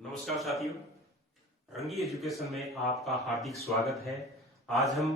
नमस्कार साथियों, रंगी एजुकेशन में आपका हार्दिक स्वागत है। आज हम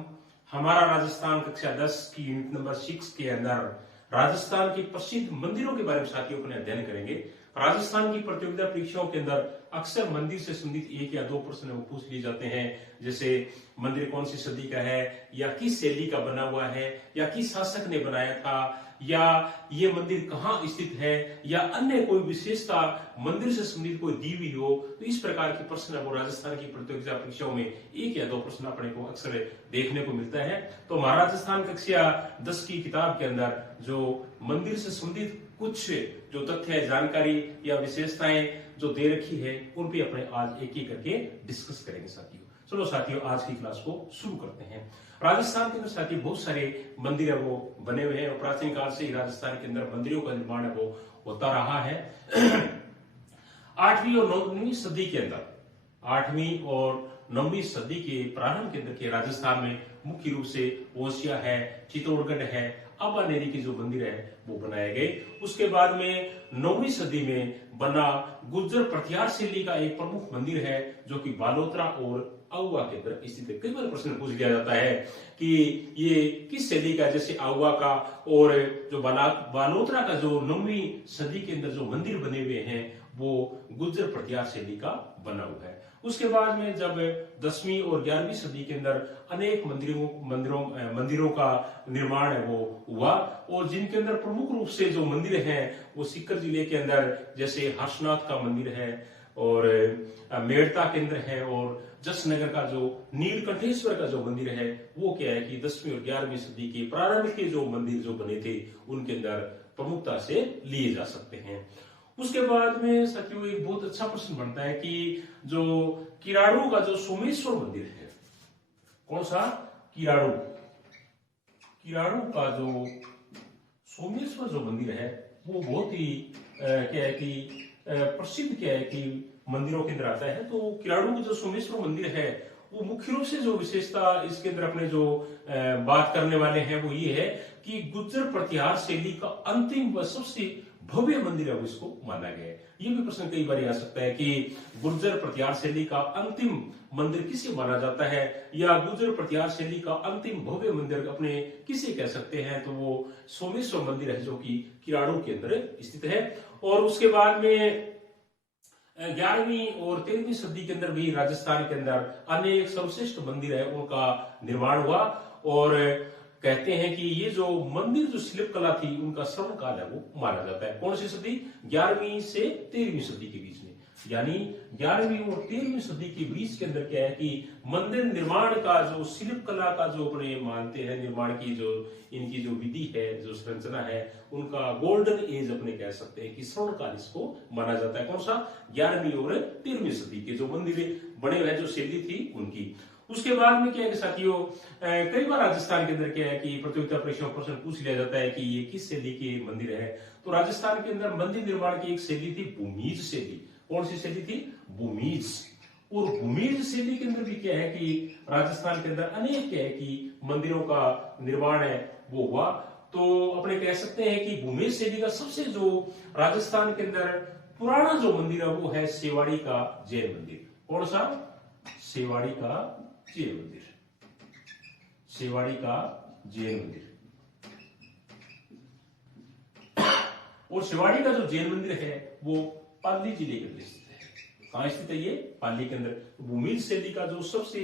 हमारा राजस्थान कक्षा 10 की यूनिट नंबर 6 के अंदर राजस्थान के प्रसिद्ध मंदिरों के बारे में साथियों अपने अध्ययन करेंगे। राजस्थान की प्रतियोगिता परीक्षाओं के अंदर अक्सर मंदिर से संबंधित 1 या 2 प्रश्न वो पूछ लिए जाते हैं, जैसे मंदिर कौन सी सदी का है, या किस शैली का बना हुआ है, या किस शासक ने बनाया था, या ये मंदिर कहाँ स्थित है, या अन्य कोई विशेषता मंदिर से संबंधित कोई दी हुई हो। तो इस प्रकार के प्रश्न वो राजस्थान की प्रतियोगिता परीक्षाओं में 1 या 2 प्रश्न अपने को अक्सर देखने को मिलता है। तो हमारा राजस्थान कक्षा 10 की किताब के अंदर जो मंदिर से संबंधित कुछ जो तथ्य है, जानकारी या विशेषताएं जो दे रखी है, उन पे अपने आज एक एक करके डिस्कस करेंगे साथियों। चलो साथियों, आज की क्लास को शुरू करते हैं। राजस्थान के अंदर साथियों बहुत सारे मंदिर है वो बने हुए हैं और प्राचीन काल से ही राजस्थान के अंदर मंदिरों का निर्माण है वो होता रहा है। 8वीं और 9वीं सदी के अंदर 8वीं और 9वीं सदी के प्रारंभ के अंदर के राजस्थान में मुख्य रूप से ओसिया है, चित्तौड़गढ़ है, अबानेरी के जो मंदिर है वो बनाए गए। उसके बाद में 9वीं सदी में बना गुर्जर प्रतिहार शैली का एक प्रमुख मंदिर है जो कि बालोतरा और आउवा के अंदर स्थित है। कई बार प्रश्न पूछ लिया जाता है कि ये किस शैली का, जैसे आउवा का और जो बालोतरा का जो 9वीं सदी के अंदर जो मंदिर बने हुए हैं वो गुर्जर प्रतिहार शैली का बना हुआ है। उसके बाद में जब 10वीं और 11वीं सदी के अंदर अनेक मंदिरों का निर्माण है वो हुआ, और जिनके अंदर प्रमुख रूप से जो मंदिर हैं वो सीकर जिले के अंदर जैसे हर्षनाथ का मंदिर है और मेड़ता केंद्र है, और जसनगर का जो नीलकंठेश्वर का जो मंदिर है वो क्या है कि 10वीं और 11वीं सदी के प्रारंभ के जो मंदिर जो बने थे उनके अंदर प्रमुखता से लिए जा सकते हैं। उसके बाद में साथियों एक बहुत अच्छा प्रश्न बनता है कि जो किराड़ू का जो सोमेश्वर मंदिर है, कौन सा? किराड़ू का जो सोमेश्वर जो मंदिर है वो बहुत ही क्या है कि प्रसिद्ध क्या है कि मंदिरों के अंदर आता है। तो किराड़ू का जो सोमेश्वर मंदिर है वो मुख्य रूप से जो विशेषता इसके अंदर अपने जो बात करने वाले हैं वो ये है कि गुर्जर प्रतिहार शैली का अंतिम व सबसे भव्य मंदिर है वो इसको माना गया है। ये भी प्रश्न कई बार आ सकता है कि गुर्जर प्रतिहार शैली का अंतिम मंदिर किसे माना जाता है, या गुर्जर प्रतिहार शैली का अंतिम भव्य मंदिर अपने किसे कह सकते हैं। तो वो सोमेश्वर मंदिर है जो कि किराड़ू के अंदर स्थित है। और उसके बाद में 11वीं और 13वीं सदी के अंदर भी राजस्थान के अंदर अनेक सर्वश्रेष्ठ मंदिर है उनका निर्माण हुआ, और कहते हैं कि ये जो मंदिर जो शिल्प कला थी उनका श्रवण काल है वो माना जाता है। कौन सी सदी? 11वीं से 13वीं सदी के बीच में, यानी 11वीं और 13वीं सदी के बीच के अंदर क्या है कि मंदिर निर्माण का जो शिल्प कला का जो अपने मानते हैं, निर्माण की जो इनकी जो विधि है, जो संरचना है, उनका गोल्डन एज अपने कह सकते हैं कि श्रवण काल इसको माना जाता है। कौन सा? 11वीं और 13वीं सदी के जो मंदिर बने हुए जो शैली थी उनकी। उसके बाद में क्या है कि साथियों कई बार राजस्थान के अंदर क्या है कि प्रतियोगिता परीक्षा में प्रश्न पूछ लिया जाता है कि ये किस शैली के मंदिर है। तो राजस्थान के अंदर मंदिर निर्माण की एक शैली थी भूमिज शैली। कौन सी शैली थी? भूमिज। और भूमिज शैली के अंदर भी क्या है कि राजस्थान के अंदर अनेक क्या है कि मंदिरों का निर्माण है वो हुआ। तो अपने कह सकते हैं कि भूमिज शैली का सबसे जो राजस्थान के अंदर पुराना जो मंदिर है वो है सेवाड़ी का जैन मंदिर। कौन सा? सेवाड़ी का जैन मंदिर। सेवाड़ी का जैन मंदिर। और सेवाड़ी का जो जैन मंदिर है वो पाली जिले के अंदर स्थित है। कहां स्थित है ये? पाली के अंदर। भूमिज शैली का जो सबसे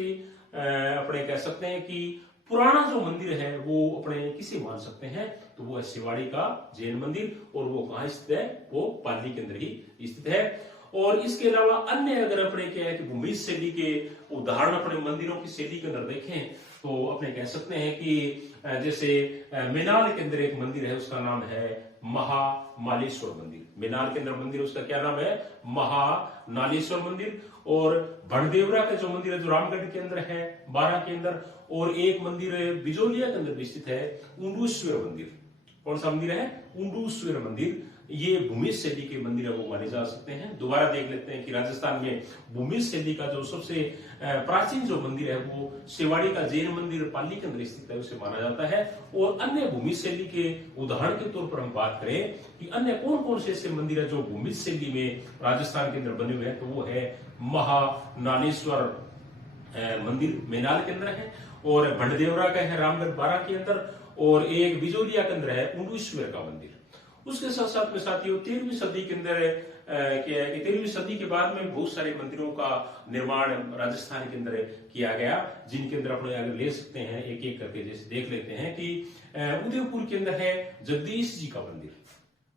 अपने कह सकते हैं कि पुराना जो मंदिर है वो अपने किसे मान सकते हैं? तो वो है सेवाड़ी का जैन मंदिर, और वो कहां स्थित है? वो पाली के अंदर ही स्थित है। और इसके अलावा अन्य अगर अपने क्या है कि भूमिज शैली के उदाहरण अपने मंदिरों की शैली के अंदर देखें तो अपने कह सकते हैं कि जैसे मेनाल के अंदर एक मंदिर है, उसका नाम है महानालेश्वर मंदिर। मेनाल के अंदर मंदिर, उसका क्या नाम है? महानालेश्वर मंदिर। और भणदेवरा का जो मंदिर है जो रामगढ़ के अंदर है, 12 के अंदर, और एक मंदिर बिजोलिया के अंदर भी स्थित है, उंडूश्वर मंदिर। कौन सा मंदिर है? उंडूश्वर मंदिर, ये भूमिज शैली के मंदिर है वो माने जा सकते हैं। दोबारा देख लेते हैं कि राजस्थान में भूमिज शैली का जो सबसे प्राचीन जो मंदिर है वो सेवाड़ी का जैन मंदिर पाली के अंदर स्थित है, उसे माना जाता है। और अन्य भूमिज शैली के उदाहरण के तौर पर हम बात करें कि अन्य कौन कौन से ऐसे मंदिर है जो भूमिज शैली में राजस्थान के अंदर बने हुए हैं, तो वो है महानानेश्वर मंदिर मेनाल के अंदर है, और भंडदेवरा का है रामगढ़ 12 के अंदर, और एक बिजोलिया के अंदर है उंडुश्वर का मंदिर। उसके साथ साथ में साथियों 13वीं सदी के अंदर 13वीं सदी के बाद में बहुत सारे मंदिरों का निर्माण राजस्थान के अंदर किया गया, जिनके अंदर अपने अगर ले सकते हैं एक एक करके, जैसे देख लेते हैं कि उदयपुर के अंदर है जगदीश जी का मंदिर।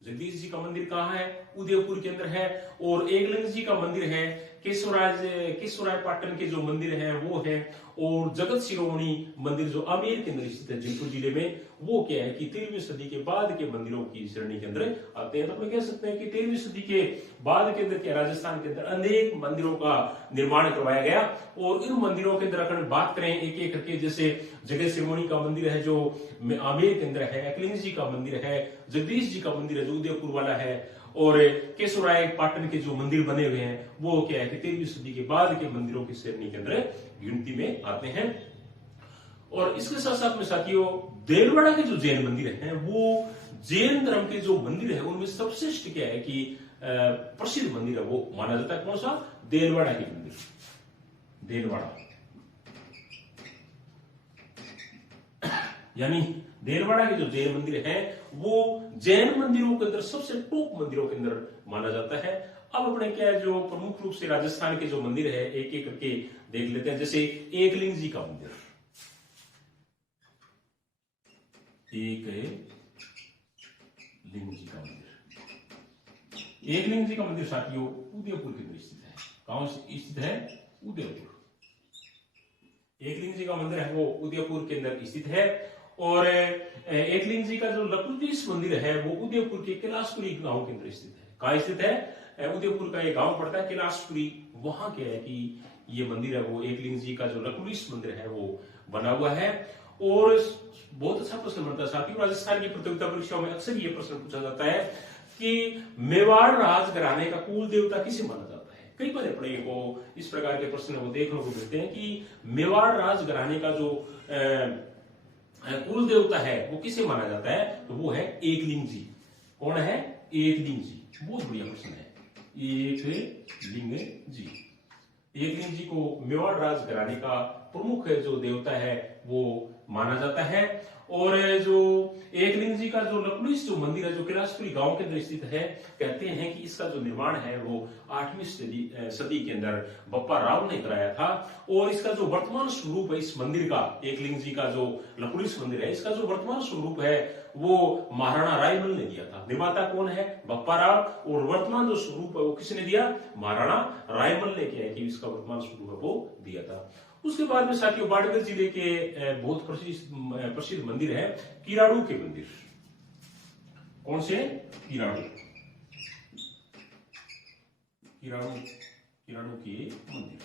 जगदीश जी का मंदिर कहाँ है? उदयपुर के अंदर है। और एकलिंग जी का मंदिर है केशवराय पाटन के जो मंदिर है वो है। और जगत शिरोमणि मंदिर जो आमेर के अंदर स्थित है जयपुर जिले में, वो क्या है कि 13वीं सदी के बाद के मंदिरों की श्रेणी के अंदर आते हैं। तो अपन कह सकते हैं कि 13वीं सदी के बाद के अंदर क्या राजस्थान के अंदर अनेक मंदिरों का निर्माण करवाया गया। और इन मंदिरों के अंदर अगर बात करें एक एक करके, जैसे जगत शिरोमणि का मंदिर है जो आमेर के अंदर है, एकलिंग जी का मंदिर है, जगदीश जी का मंदिर है जो उदयपुर वाला है, और केशवराय पाटन के जो मंदिर बने हुए हैं वो क्या है कि 13वीं सदी के बाद के मंदिरों की श्रेणी के अंदर गिनती में आते हैं। और इसके साथ साथ में साथियों देलवाड़ा के जो जैन मंदिर हैं वो जैन धर्म के जो मंदिर है उनमें सबसे क्या है कि प्रसिद्ध मंदिर है वो माना जाता है। कौन सा? देलवाड़ा के मंदिर। देलवाड़ा यानी देलवाड़ा के जो जैन मंदिर है वो जैन मंदिरों के अंदर सबसे टॉप मंदिरों के अंदर माना जाता है। अब अपने क्या है जो प्रमुख रूप से राजस्थान के जो मंदिर है एक एक करके देख लेते हैं। जैसे एकलिंग जी का मंदिर, एकलिंग जी का मंदिर, एकलिंग जी का मंदिर साथियों उदयपुर के अंदर स्थित है। कहां स्थित है? उदयपुर। एकलिंग जी का मंदिर है वो उदयपुर के अंदर स्थित है। और एकलिंग जी का जो लकुटीश मंदिर है वो उदयपुर के कैलाशपुरी गांव के अंदर स्थित है। कहां स्थित है? उदयपुर का एक गांव पड़ता है कैलाशपुरी, वहां क्या है कि ये मंदिर है वो एकलिंग जी का जो लकुटीश मंदिर है वो बना हुआ है। और बहुत अच्छा प्रश्न बनता है साथियों, राजस्थान की प्रतियोगिता परीक्षाओं में अक्सर ये प्रश्न पूछा जाता है कि मेवाड़ राज घराने का कुल देवता किसे माना जाता है। कई बार अपने को इस प्रकार के प्रश्न वो देखने को मिलते हैं कि मेवाड़ राज घराने का जो कुल देवता है वो किसे माना जाता है, तो वो है एकलिंग जी। कौन है? एकलिंग जी। बहुत बढ़िया प्रश्न है। एकलिंग जी, एकलिंग जी को मेवाड़ राज घराने का प्रमुख जो देवता है वो माना जाता है। और जो एकलिंग जी का जो लकुलिश जो मंदिर है जो कैलाशपुरी गांव के अंदर स्थित है, कहते हैं कि इसका जो निर्माण है वो 8वीं सदी के अंदर बप्पा राव ने कराया था। और इसका जो वर्तमान स्वरूप है इस मंदिर का, एकलिंग जी का जो लकुलिश मंदिर है, इसका जो वर्तमान स्वरूप है वो महाराणा रायमल ने दिया था। निर्माता कौन है? बप्पा राव। और वर्तमान जो स्वरूप है वो किसने दिया? महाराणा रायमल ने क्या है कि इसका वर्तमान स्वरूप है वो दिया था। उसके बाद में साथियों बाड़मेर जिले के बहुत प्रसिद्ध मंदिर है किराड़ू के मंदिर। कौन से? किराड़ू। किराड़ू के मंदिर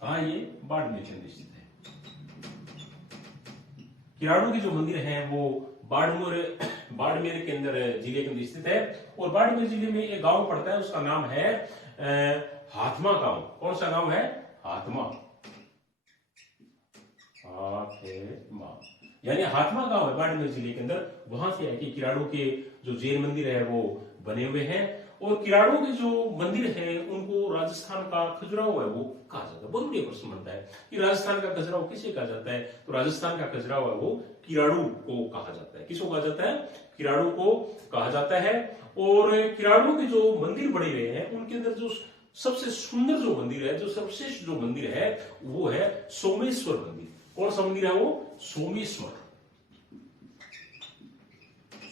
कहा? ये बाड़मेर के अंदर स्थित है। किराड़ू के जो मंदिर है वो बाड़मेर के अंदर जिले के अंदर स्थित है। और बाड़मेर जिले में एक गांव पड़ता है, उसका नाम है हाथमा गांव। कौन सा गांव है? हाथमा। यानी हाथमा गांव है बाड़मेर जिले के अंदर। वहां से है कि किराड़ू के जो जैन मंदिर है वो बने हुए हैं। और किराड़ू के जो मंदिर है उनको राजस्थान का खजुराहो है वो कहा जाता है। बहुत बढ़िया प्रश्न बनता है कि राजस्थान का खजुराहो किसे कहा जाता है, तो राजस्थान का खजुराहो है वो किराड़ू को कहा जाता है। किसको कहा जाता है? किराड़ू को कहा जाता है। और किराड़ू के जो मंदिर बने हुए हैं उनके अंदर जो सबसे सुंदर जो मंदिर है, जो सर्वश्रेष्ठ जो मंदिर है वो है सोमेश्वर मंदिर। कौन सा मंदिर है वो? सोमेश्वर।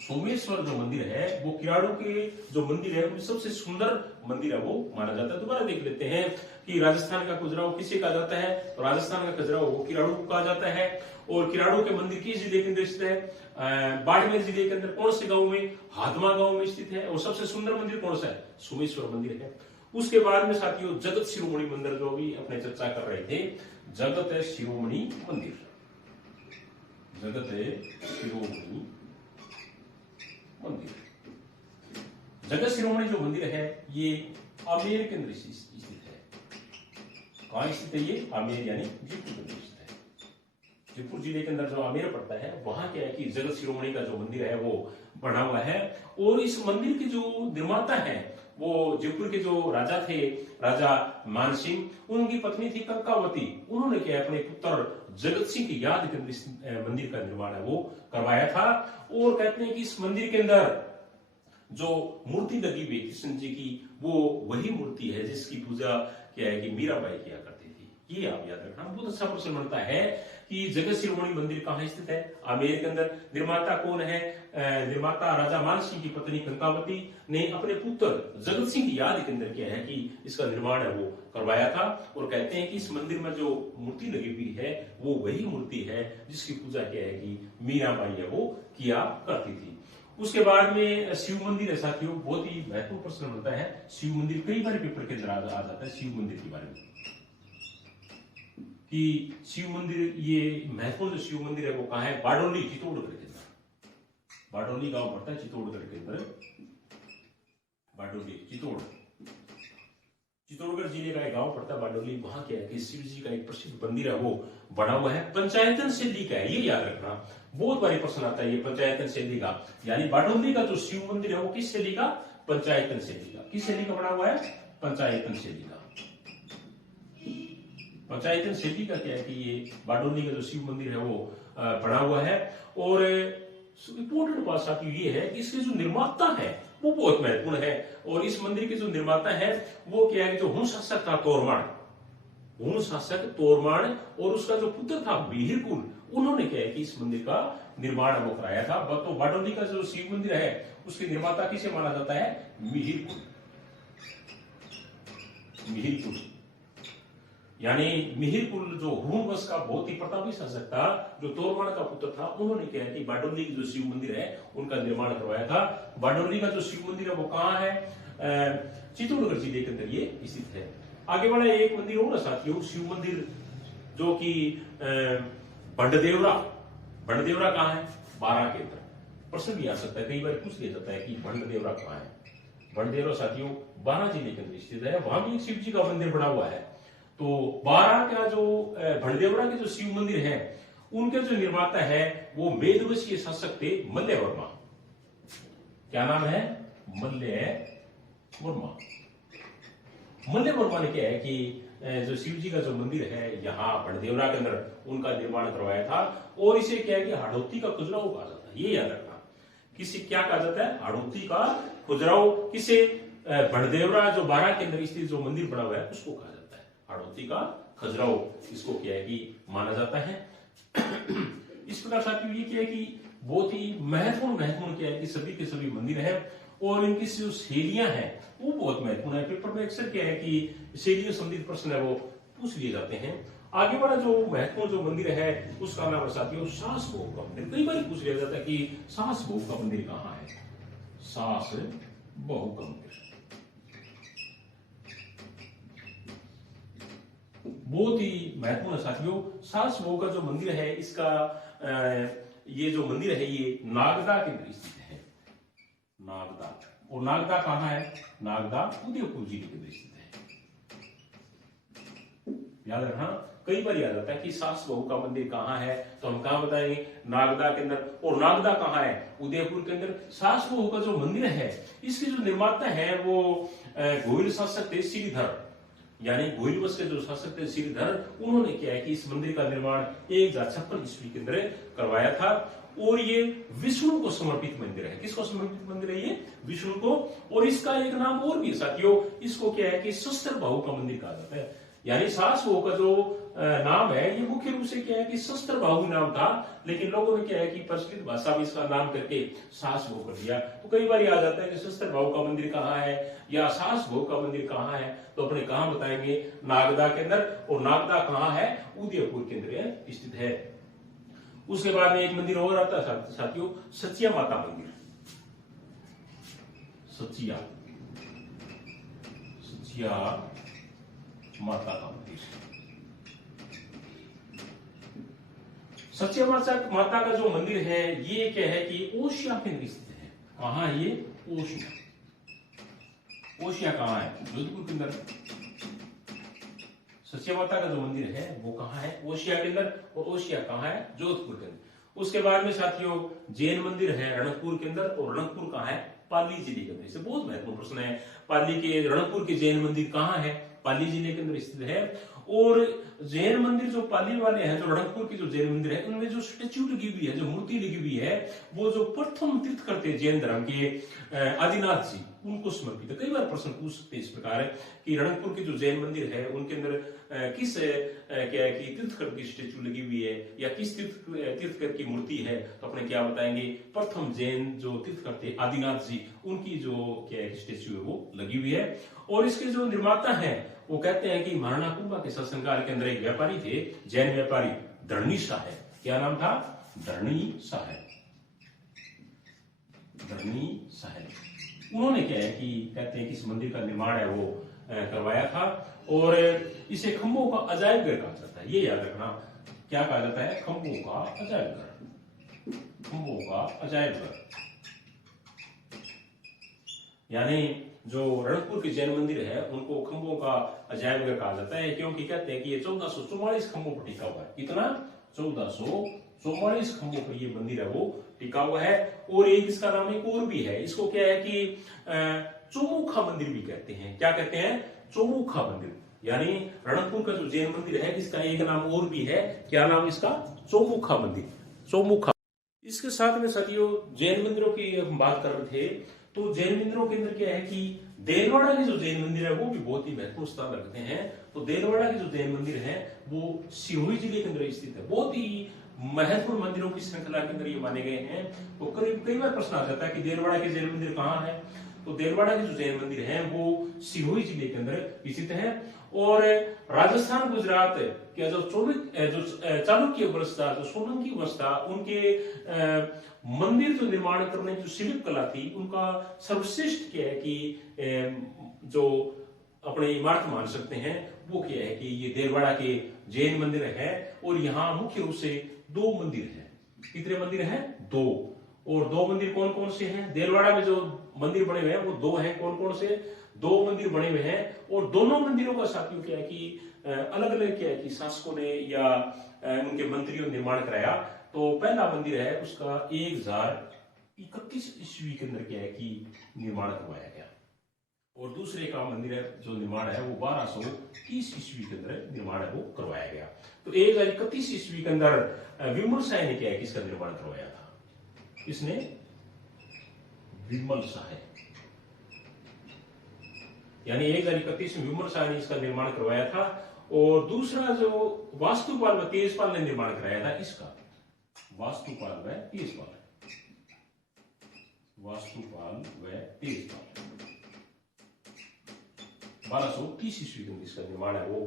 सोमेश्वर जो मंदिर है वो किराड़ू के जो मंदिर है वो सबसे सुंदर मंदिर है वो माना जाता है। दोबारा देख लेते हैं कि राजस्थान का खजुराहो किसे कहा जाता है, तो राजस्थान का खजुराहो वो किराड़ू को कहा जाता है। और किराड़ू के मंदिर किस जिले के अंदर स्थित है? बाड़मेर जिले के अंदर। कौन से गांव में? हाथमा गांव में स्थित है। और सबसे सुंदर मंदिर कौन सा है? सोमेश्वर मंदिर है। उसके बाद में साथियों जगत शिरोमणि मंदिर जो अभी अपने चर्चा कर रहे थे, जगत शिरोमणि मंदिर। जगत शिरोमणि मंदिर जगत शिरोमणि जो मंदिर है ये आमेर के अंदर स्थित है। कहाँ स्थित है ये? आमेर यानी जयपुर के अंदर स्थित है। जयपुर जिले के अंदर जो आमेर पड़ता है वहां क्या है कि जगत शिरोमणि का जो मंदिर है वो बना हुआ है। और इस मंदिर के जो निर्माता है वो जयपुर के जो राजा थे, राजा मान सिंह, उनकी पत्नी थी कंकावती। उन्होंने क्या अपने पुत्र जगत सिंह की याद के इस मंदिर का निर्माण है वो करवाया था। और कहते हैं कि इस मंदिर के अंदर जो मूर्ति लगी हुई कृष्ण जी की वो वही मूर्ति है जिसकी पूजा क्या है कि मीराबाई किया करती थी। ये आप याद रखना। बहुत अच्छा प्रश्न बनता है कि जगत शिरोमणि मंदिर कहाँ स्थित है? आमेर के अंदर। निर्माता कौन है? निर्माता राजा मान सिंह की पत्नी कंकावती ने अपने पुत्र जगत सिंह की याद के अंदर क्या है कि इसका निर्माण है वो करवाया था। और कहते हैं कि इस मंदिर में जो मूर्ति लगी हुई है वो वही मूर्ति है जिसकी पूजा क्या है कि मीराबाई है वो किया करती थी। उसके बाद में शिव मंदिर है साथियों। बहुत ही महत्वपूर्ण प्रश्न बनता है शिव मंदिर। कई बार पेपर के अंदर आ जाता है शिव मंदिर के बारे में कि शिव मंदिर, ये महत्वपूर्ण जो शिव मंदिर है वो कहाँ है? बारडोली, चित्तौड़गढ़ के अंदर। बारडोली गांव पड़ता है चित्तौड़गढ़ के अंदर। बारडोली चित्तौड़गढ़ जिले का एक गांव पड़ता है बारडोली। वहां क्या है कि शिव जी का एक प्रसिद्ध मंदिर है वो बना हुआ है। पंचायतन शैली का है, ये याद रखना। बहुत बारी प्रश्न आता है ये पंचायतन शैली का। यानी बारडोली का जो शिव मंदिर है वो किस शैली का? पंचायतन शैली का। किस शैली का बना हुआ है? पंचायतन शैली का। पंचायतन शैली का क्या है कि ये बारडोली का जो शिव मंदिर है वो बना हुआ है। और इंपोर्टेंट बात साथी ये है कि इसके जो निर्माता है वो बहुत महत्वपूर्ण है। और इस मंदिर के जो निर्माता है वो क्या है? जो हुन शासक था तोरमाण, हुन शासक तोरमाण, और उसका जो पुत्र था मिहिरकुल, उन्होंने क्या है कि इस मंदिर का निर्माण वो कराया था। तो बारडोली का जो शिव मंदिर है उसके निर्माता किसे माना जाता है? मिहिरकुल। मिहिरकुल यानी मिहिरकुल जो हुन वंश का बहुत ही प्रतापी शासक था, जो तोरमाण का पुत्र था, उन्होंने क्या है कि बारडोली की जो शिव मंदिर है उनका निर्माण करवाया था। बारडोली का जो शिव मंदिर है वो कहाँ है? चित्तौड़गढ़ जिले के अंदर ये स्थित है। आगे बढ़ा एक मंदिर और साथियों, शिव मंदिर जो कि बंडदेवरा। बंडदेवरा कहाँ है? बारां के अंदर। प्रश्न भी आ सकता है, कई बार पूछ लिया जाता है कि बंडदेवरा कहाँ है? बंडदेवरा साथियों बारां जिले के अंदर स्थित है। वहां भी एक शिव जी का मंदिर बना हुआ है। तो बारां का जो बंडदेवरा के जो शिव मंदिर है उनके जो निर्माता है वो मेदवशीय शासक थे मल्ल वर्मा। क्या नाम है? मल्ल वर्मा। मल्ल वर्मा ने क्या है कि जो शिव जी का जो मंदिर है यहाँ बंडदेवरा के अंदर उनका निर्माण करवाया था। और इसे क्या है कि हाड़ौती का खजुराहो कहा जाता है। ये याद रखना। किसे क्या कहा जाता है? हाड़ौती का खजुराहो। किसे? बंडदेवरा जो बारां के अंदर स्थित जो मंदिर बना हुआ है उसको कहा जाता है हाड़ौती का खजुराहो। इसको क्या है कि माना जाता है। इस प्रकार साथियों ये क्या है कि बहुत ही महत्वपूर्ण क्या है कि सभी के सभी मंदिर है और इनकी जो शैलियां हैं वो बहुत महत्वपूर्ण है। पेपर में अक्सर क्या है कि शैलियों संबंधित प्रश्न है वो पूछ लिए जाते हैं। आगे बढ़ा जो महत्वपूर्ण जो मंदिर है उसका नाम है साथियों सास बहू का मंदिर। कई बार पूछ लिया जाता है कि सास बहू का मंदिर कहाँ है? सास बहू का मंदिर बहुत ही महत्वपूर्ण साथियों। सास बहू का जो मंदिर है इसका ये जो मंदिर है ये नागदा के अंदर स्थित है। नागदा। और नागदा कहाँ है? नागदा उदयपुर जिले के अंदर स्थित है। याद रखना। कई बार याद आता है कि सास बहू का मंदिर कहाँ है तो हम कहाँ बताएंगे? नागदा के अंदर। और नागदा कहाँ है? उदयपुर के अंदर। सास बहू का जो मंदिर है इसके जो निर्माता है वो गोइल शासक थे श्रीधर। यानी गोइल वंश के जो शासक थे श्रीधर, उन्होंने क्या है कि इस मंदिर का निर्माण 1056 ईस्वी के अंदर करवाया था। और ये विष्णु को समर्पित मंदिर है। किसको समर्पित मंदिर है ये? विष्णु को। और इसका एक नाम और भी है साथियों, इसको क्या है कि शस्त्र बाहु का मंदिर कहा जाता है। यानी सास बहू का जो नाम है ये मुख्य रूप से क्या है कि शस्त्र बाहु नाम था, लेकिन लोगों ने क्या है कि प्रचलित भाषा में इसका नाम करके सास बहू कर दिया। तो कई बार याद आता है कि शस्त्र बाहु का मंदिर कहाँ है या सास बहू का मंदिर कहाँ है तो अपने कहाँ बताएंगे? नागदा के अंदर। और नागदा कहाँ है? उदयपुर के अंदर स्थित है। उसके बाद में एक मंदिर और आता है साथियों, सचिया माता मंदिर। सचिया माता का मंदिर। सचिया माता का जो मंदिर है ये क्या है कि ओशिया के अंदर स्थित है। कहाँ है ये? ओशिया। ओशिया कहाँ है? जोधपुर के अंदर। सच्ची माता का जो मंदिर है वो कहाँ है? ओशिया के अंदर। और ओशिया कहाँ है? जोधपुर के अंदर। उसके बाद में साथियों जैन मंदिर है रणकपुर के अंदर, और रणकपुर कहाँ है? पाली जिले के अंदर। इससे बहुत महत्वपूर्ण प्रश्न है, पाली के रणकपुर के जैन मंदिर कहाँ है? पाली जिले के अंदर स्थित है। और जैन मंदिर जो पाली वाले हैं, जो रणकपुर की जो जैन मंदिर है, उनमें जो स्टेच्यू लगी हुई है, जो मूर्ति लगी हुई है, वो जो प्रथम तीर्थकर थे जैन धर्म के आदिनाथ जी, उनको समर्पित है। कई बार प्रश्न पूछ सकते इस प्रकार है कि रणकपुर के जो जैन मंदिर है उनके अंदर किस क्या है कि तीर्थकर की स्टेच्यू लगी हुई है, या किस तीर्थकर की मूर्ति है? तो अपने क्या बताएंगे? प्रथम जैन जो तीर्थकर थे आदिनाथ जी, उनकी जो क्या है स्टेच्यू है वो लगी हुई है। और इसके जो निर्माता है वो कहते हैं कि महाराणा कुंभा के शासनकाल के अंदर एक व्यापारी थे, जैन व्यापारी धरणी साहब। क्या नाम था? धरणी साहब। धरणी साहब। उन्होंने क्या है कि कहते हैं कि इस मंदिर का निर्माण है वो करवाया था। और इसे खंभों का अजायब घर कहा जाता है, ये याद रखना। क्या कहा जाता है? खंभों का अजायब घर। खंभों का अजायब घर यानी जो रणकपुर के जैन मंदिर है उनको खंभों का अजायब घर कहा जाता है, क्योंकि कहते हैं कि ये 1444 खंभों पर टिका हुआ है। कितना? 1444 खंभों पर ये मंदिर है वो टिका हुआ है। और एक इसका नाम एक और भी है, इसको क्या है कि चौमुखा मंदिर भी कहते हैं। क्या कहते हैं? चौमुखा मंदिर। यानी रणकपुर का जो जैन मंदिर है इसका एक नाम और भी है। क्या नाम इसका? चौमुखा मंदिर। चौमुखा। इसके साथ में साथियों जैन मंदिरों की हम बात कर रहे थे, तो जैन मंदिरों के अंदर क्या है कि देलवाड़ा के जो जैन मंदिर है वो भी बहुत ही महत्वपूर्ण स्थान रखते हैं। तो देलवाड़ा के जो जैन मंदिर है वो सिरोही जिले के अंदर स्थित है। बहुत ही महत्वपूर्ण मंदिरों की श्रृंखला के अंदर ये माने गए हैं। तो कई बार प्रश्न आ जाता है कि देलवाड़ा के जैन मंदिर कहाँ है? तो देलवाड़ा के जो जैन मंदिर है वो सिरोही जिले के अंदर स्थित है। और राजस्थान गुजरात के जो चालुक्य वंश था, जो सोलंकी वंश था, उनके मंदिर जो निर्माण करने की जो शिल्प कला थी उनका सर्वश्रेष्ठ क्या है कि जो अपने इमारत मान सकते हैं वो क्या है कि ये देलवाड़ा के जैन मंदिर है। और यहाँ मुख्य रूप से दो मंदिर हैं। कितने मंदिर हैं? दो। और दो मंदिर कौन कौन से हैं? देलवाड़ा में जो मंदिर बने हुए हैं वो दो हैं। कौन कौन से? दो मंदिर बने हुए हैं। और दोनों मंदिरों का साथियों क्या है कि अलग अलग क्या है कि शासकों ने या उनके मंत्रियों ने निर्माण कराया। तो पहला मंदिर है उसका 1031 ईस्वी के अंदर क्या है कि निर्माण करवाया गया। और दूसरे का मंदिर है जो निर्माण है वो 1230 ईस्वी के अंदर निर्माण है वो करवाया गया। तो 1031 ईस्वी के अंदर विमल शाह ने क्या है कि इसका निर्माण करवाया था। इसने विमल शाह यानी 1031 में विमल शाह ने इसका निर्माण करवाया था। और दूसरा जो वास्तुपाल व तेजपाल ने निर्माण कराया था इसका, वास्तुपाल व तेजपाल, वास्तुपाल व तेजपाल 1230 ईस्वी में इसका निर्माण है वो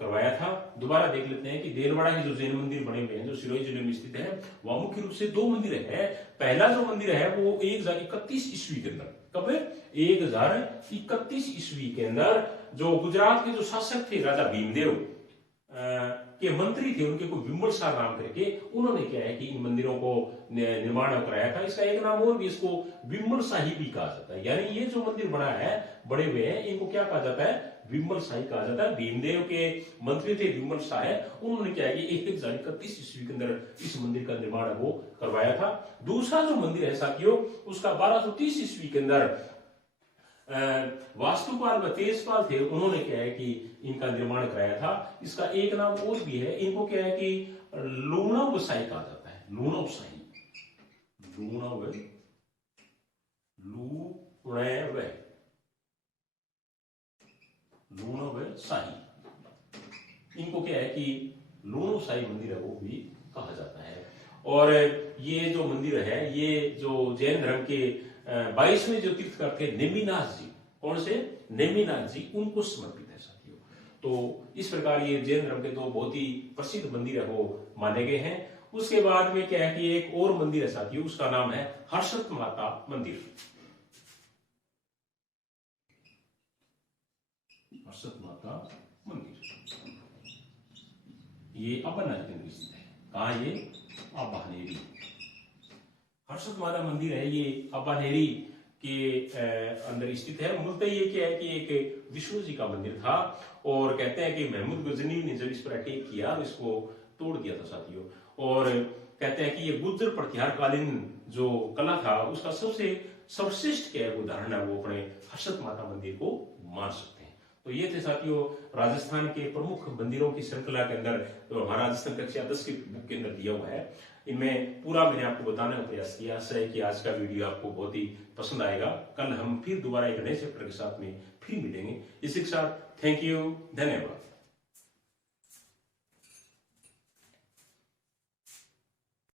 करवाया था। दोबारा देख लेते हैं कि देलवाड़ा के जो जैन मंदिर बने हुए हैं जो सिरोही जिले में स्थित है वह मुख्य रूप से दो मंदिर है। पहला जो मंदिर है वो 1031 ईस्वी के अंदर, कब? 1031 ईस्वी के अंदर जो गुजरात के जो शासक थे राजा भीमदेव के मंत्री थे, उनके कोई विमल शाह नाम करके, उन्होंने क्या है कि इन मंदिरों को निर्माण कराया था। इसका एक नाम और भी, इसको विमल शाही भी कहा जाता है। यानी ये जो मंदिर बना है बड़े हुए हैं इनको क्या कहा जाता है? विमल शाही कहा जाता है। भीमदेव के मंत्री थे विमल शाह, उन्होंने क्या है कि 1031 ईस्वी के अंदर इस मंदिर का निर्माण वो करवाया था। दूसरा जो मंदिर है साथियों उसका 1230 ईस्वी के अंदर वास्तुपाल व तेजपाल थे, उन्होंने क्या है कि इनका निर्माण कराया था। इसका एक नाम और भी है, इनको क्या है कि लूणव शाही कहा जाता है। लूणव शाही, लूणव, लूणव, लूणव शाही, इनको क्या है कि लूणव शाही मंदिर है वो भी कहा जाता है। और ये जो मंदिर है ये जो जैन धर्म के 22वें जो तीर्थकर थे नेमिनाथ जी, कौन से? नेमिनाथ जी, उनको समर्पित है साथियों। तो इस प्रकार ये जैन धर्म के दो बहुत ही प्रसिद्ध मंदिर है वो माने गए हैं। उसके बाद में क्या है कि एक और मंदिर है साथियों, उसका नाम है हर्षद माता मंदिर। हर्षद माता मंदिर ये अबरनाथ के अंदर स्थित है। कहा? ये अबानेरी। हर्षद माता मंदिर है ये अबानेरी के अंदर स्थित है। मूलतः ये क्या है कि एक विष्णु जी का मंदिर था और कहते हैं कि महमूद गजनी ने जब इस पर अटैक किया तो इसको तोड़ दिया था साथियों। और कहते हैं कि ये गुर्जर प्रत्याहारकालीन जो कला था उसका सबसे सर्वश्रेष्ठ क्या है उदाहरण है, वो अपने हर्षद माता मंदिर को मान सकते हैं। तो ये थे साथियों राजस्थान के प्रमुख मंदिरों की श्रृंखला के अंदर तो हमारा राजस्थान कक्षा 10 की बुक के अंदर दिया हुआ है। इनमें पूरा मैंने आपको बताने का प्रयास किया। आशा है कि आज का वीडियो आपको बहुत ही पसंद आएगा। कल हम फिर दोबारा एक नए चैप्टर के साथ में फिर मिलेंगे। इसी के साथ थैंक यू, धन्यवाद।